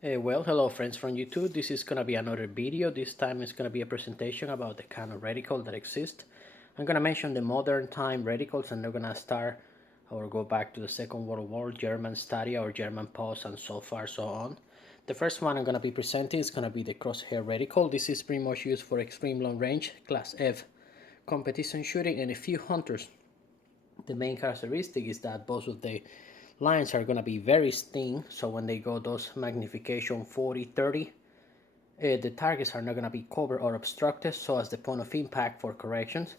Well, hello friends from YouTube. This is going to be another video. This time it's going to be a presentation about the kind of reticle that exists. I'm going to mention the modern time reticles, and they're going to start or go back to the Second World War, German study or German pause, and so far so on. The first one I'm going to be presenting is going to be the Crosshair Reticle. This is pretty much used for extreme long range, class F competition shooting, and a few hunters. The main characteristic is that both of the lines are going to be very thin, so when they go those magnification 40, 30, the targets are not going to be covered or obstructed so as the point of impact for corrections,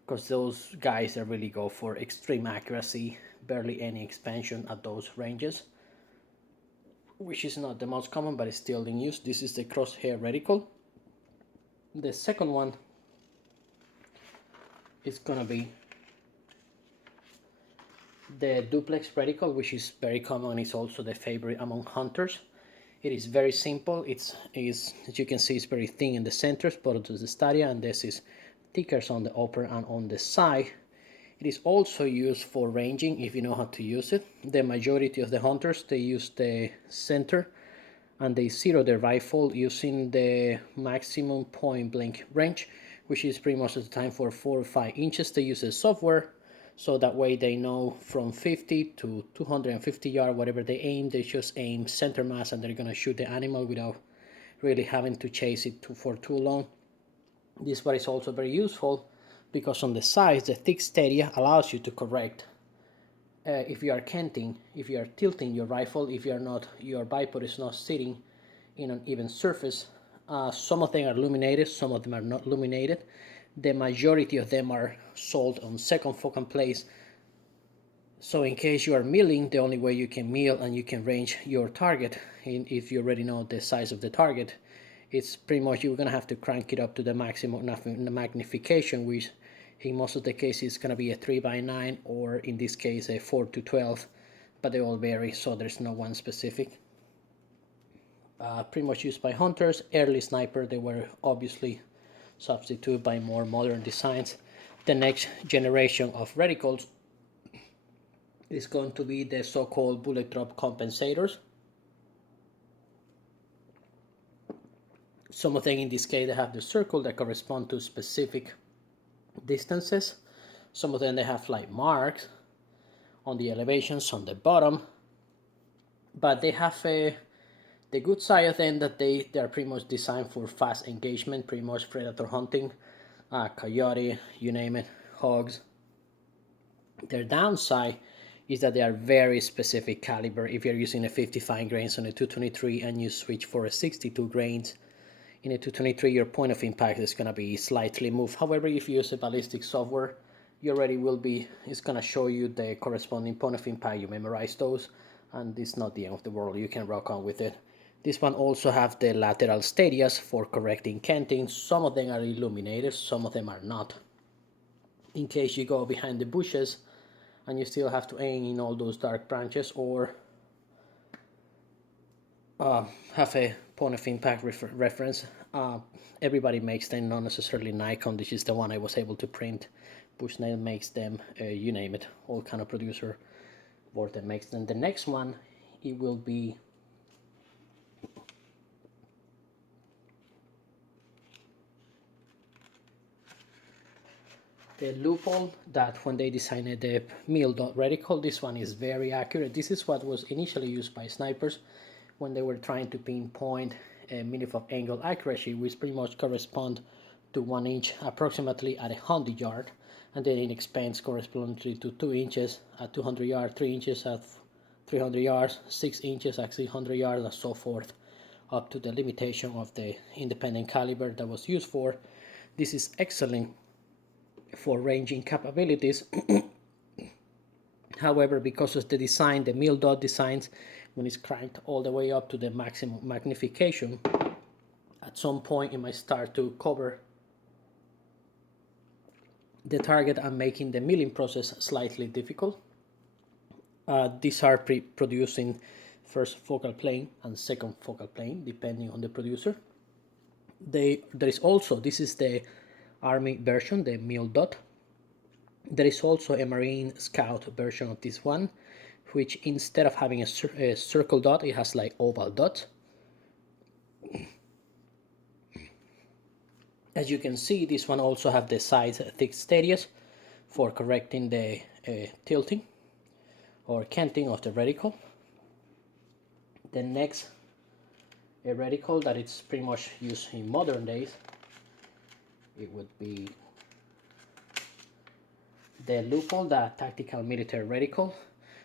because those guys that really go for extreme accuracy, barely any expansion at those ranges, which is not the most common but is still in use. This is the Crosshair Reticle. The second one is going to be the Duplex Reticle, which is very common. It's also the favorite among hunters. It is very simple. As you can see, it's very thin in the centers, but it is the stadia, and this is thicker on the upper and on the side. It is also used for ranging if you know how to use it. The majority of the hunters, they use the center and they zero their rifle using the maximum point blank range, which is pretty much at the time for 4 or 5 inches. They use the software, so that way they know from 50 to 250 yards, whatever they aim, they just aim center mass and they're gonna shoot the animal without really having to chase it for too long. This one is also very useful because on the sides, the thick stadia allows you to correct if you are canting, if you are tilting your rifle, if you are not, your bipod is not sitting in an even surface. Some of them are illuminated, some of them are not illuminated. The majority of them are sold on second focal place. So in case you are milling, the only way you can mill and you can range your target, and if you already know the size of the target, it's pretty much you're gonna have to crank it up to the maximum magnification, which in most of the cases is gonna be a 3x9, or in this case a 4:12, but they all vary, so there's no one specific. Pretty much used by hunters. Early sniper, they were obviously substituted by more modern designs. The next generation of reticles is going to be the so-called bullet drop compensators. Some of them in this case they have the circle that correspond to specific distances. Some of them they have like marks on the elevations on the bottom, but they have the good side of them that they are pretty much designed for fast engagement, pretty much predator hunting, coyote, you name it, hogs. Their downside is that they are very specific caliber. If you're using a 55 grains on a 223 and you switch for a 62 grains in a 223, your point of impact is going to be slightly moved. However, if you use a ballistic software, you already will be, it's going to show you the corresponding point of impact. You memorize those, and it's not the end of the world. You can rock on with it. This one also have the lateral stadias for correcting canting. Some of them are illuminated, some of them are not. In case you go behind the bushes and you still have to aim in all those dark branches, or have a point of impact reference. Everybody makes them, not necessarily Nikon. This is the one I was able to print. Bushnell makes them, you name it, all kind of producer Vortex makes them. The next one, it will be the loophole that when they designed the mill-dot reticle, this one is very accurate. This is what was initially used by snipers when they were trying to pinpoint a minute of angle accuracy, which pretty much correspond to 1 inch approximately at 100 yards, and then it expands correspondingly to 2 inches at 200 yards, 3 inches at 300 yards, 6 inches at 600 yards, and so forth, up to the limitation of the independent caliber that was used for. This is excellent for ranging capabilities. However, because of the design, the mill dot designs, when it's cranked all the way up to the maximum magnification, at some point it might start to cover the target and making the milling process slightly difficult. These are producing first focal plane and second focal plane depending on the producer. There is also, this is the Army version, the mill dot. There is also a Marine Scout version of this one, which instead of having a circle dot, it has like oval dots. As you can see, this one also have the sides thick stadias for correcting the tilting or canting of the reticle. The next reticle that it's pretty much used in modern days, it would be the loophole, the tactical military reticle.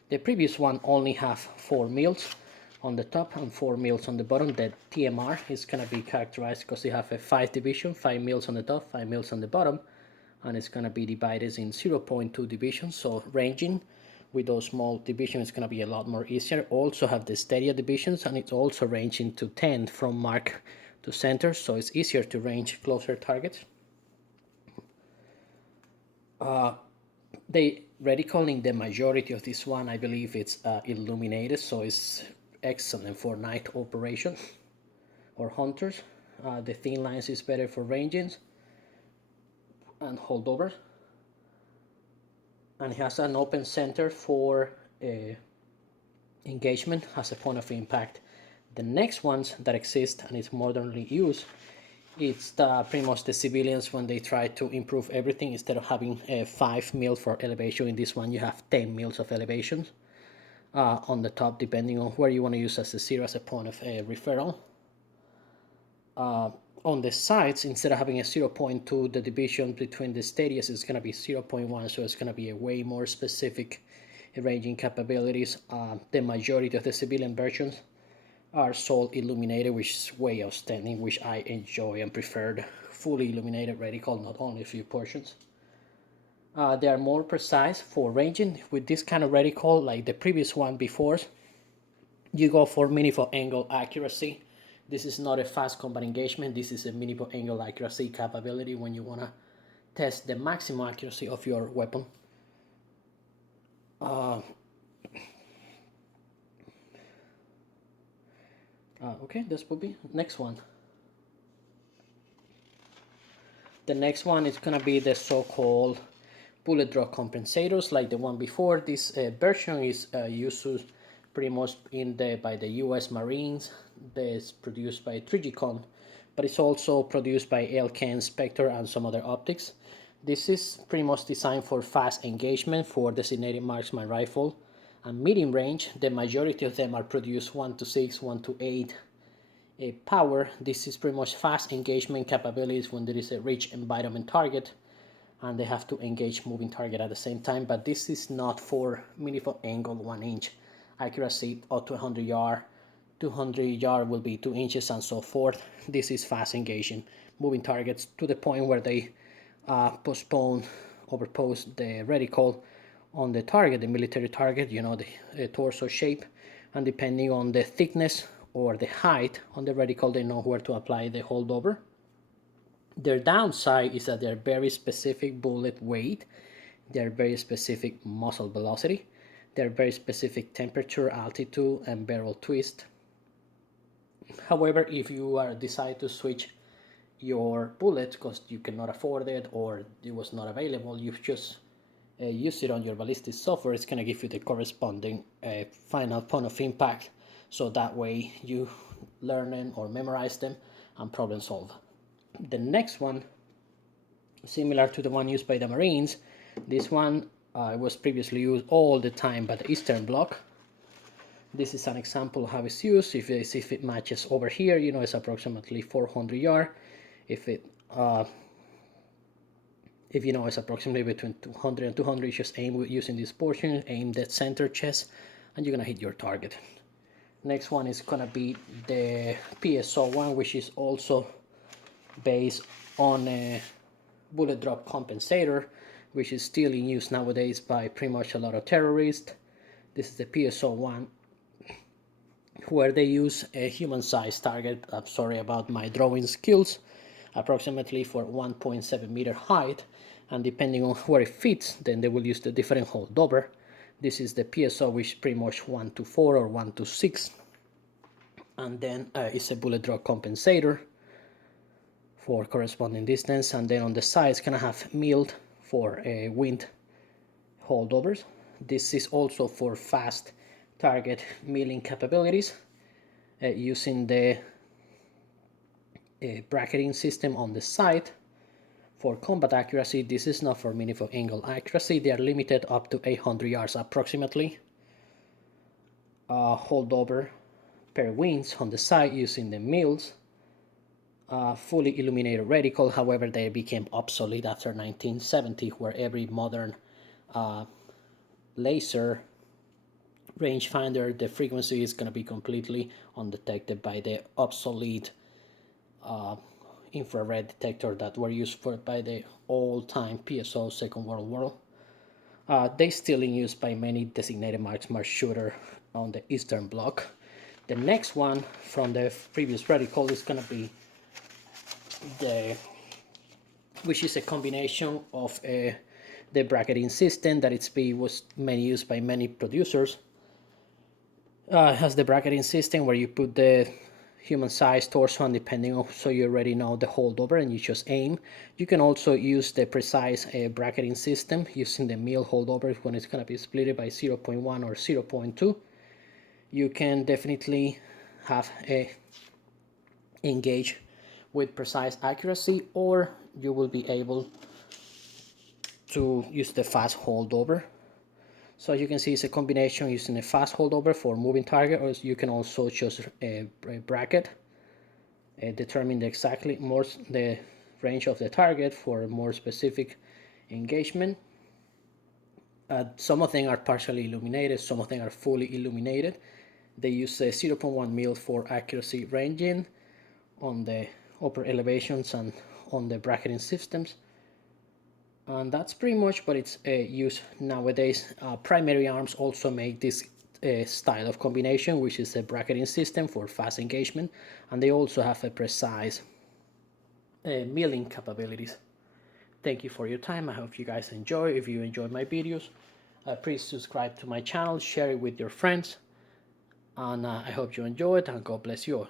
The previous one only have 4 mils on the top and 4 mils on the bottom. The TMR is gonna be characterized because they have a 5 division, 5 mils on the top, 5 mils on the bottom, and it's gonna be divided in 0.2 divisions. So ranging with those small divisions is gonna be a lot more easier. Also have the steadier divisions, and it's also ranging to 10 from mark to center, so it's easier to range closer targets. The reticle in the majority of this one, I believe it's illuminated, so it's excellent for night operation or hunters. The thin lines is better for rangings and holdovers, and it has an open center for engagement as a point of impact. The next ones that exist and is modernly used, it's pretty much the civilians when they try to improve everything. Instead of having 5 mils for elevation, in this one you have 10 mils of elevation on the top, depending on where you want to use as a zero as a point of referral. On the sides, instead of having a 0.2, the division between the stadias is going to be 0.1, so it's going to be a way more specific ranging capabilities. The majority of the civilian versions are sold illuminated, which is way outstanding, which I enjoy and prefer the fully illuminated reticle, not only a few portions. They are more precise for ranging. With this kind of reticle, like the previous one before, you go for meaningful angle accuracy. This is not a fast combat engagement. This is a meaningful angle accuracy capability when you want to test the maximum accuracy of your weapon. Okay, this will be next one. The next one is gonna be the so-called bullet drop compensators, like the one before. This version is used pretty much by the U.S. Marines. It's produced by Trigicon, but it's also produced by Elken, Spectre, and some other optics. This is pretty much designed for fast engagement for designated marksman rifle and medium range. The majority of them are produced 1 to 6, 1 to 8 power. This is pretty much fast engagement capabilities when there is a rich environment target and they have to engage moving target at the same time. But this is not for meaningful angle 1 inch accuracy up to 100 yard. 200 yard will be 2 inches and so forth. This is fast engaging moving targets to the point where they overpose the reticle on the target, the military target, you know, the torso shape, and depending on the thickness or the height on the reticle, they know where to apply the holdover. Their downside is that they're very specific bullet weight, they're very specific muzzle velocity, they're very specific temperature, altitude, and barrel twist. However, if you decide to switch your bullet because you cannot afford it or it was not available, you just use it on your ballistic software, it's going to give you the corresponding final point of impact, so that way you learn them or memorize them and problem solve. The next one, similar to the one used by the Marines, this one was previously used all the time by the Eastern Bloc. This is an example of how it's used. If it matches over here, you know, it's approximately 400 yard. If you know it's approximately between 200 and 200, you just aim using this portion, aim that center chest, and you're gonna hit your target. Next one is gonna be the PSO one, which is also based on a bullet drop compensator, which is still in use nowadays by pretty much a lot of terrorists. This is the PSO one, where they use a human-sized target. I'm sorry about my drawing skills. Approximately for 1.7 meter height, and depending on where it fits, then they will use the different holdover. This is the PSO, which is pretty much 1 to 4 or 1 to 6, and then it's a bullet drop compensator for corresponding distance, and then on the sides gonna have milled for wind holdovers. This is also for fast target milling capabilities using the bracketing system on the side For combat accuracy, this is not for meaningful angle accuracy. They are limited up to 800 yards approximately. Holdover per wings on the side using the mills. Fully illuminated reticle, however, they became obsolete after 1970, where every modern laser rangefinder, the frequency is going to be completely undetected by the obsolete infrared detector that were used by the old-time PSO Second World War. They still in use by many designated marksman shooter on the Eastern Bloc. The next one from the previous reticle is going to be which is a combination of the bracketing system that was used by many producers. It has the bracketing system where you put the human size torso, and depending on, so you already know the holdover and you just aim. You can also use the precise bracketing system using the mill holdover when it's going to be split by 0.1 or 0.2. You can definitely have a engage with precise accuracy, or you will be able to use the fast holdover. So you can see it's a combination using a fast holdover for moving target, or you can also just bracket, determine the range of the target for a more specific engagement. Some of them are partially illuminated, some of them are fully illuminated. They use a 0.1 mil for accuracy ranging on the upper elevations and on the bracketing systems. And that's pretty much what it's used nowadays. Primary arms also make this style of combination, which is a bracketing system for fast engagement, and they also have a precise milling capabilities. Thank you for your time. I hope you guys enjoy. If you enjoy my videos, please subscribe to my channel, share it with your friends, and I hope you enjoy it, and God bless you all.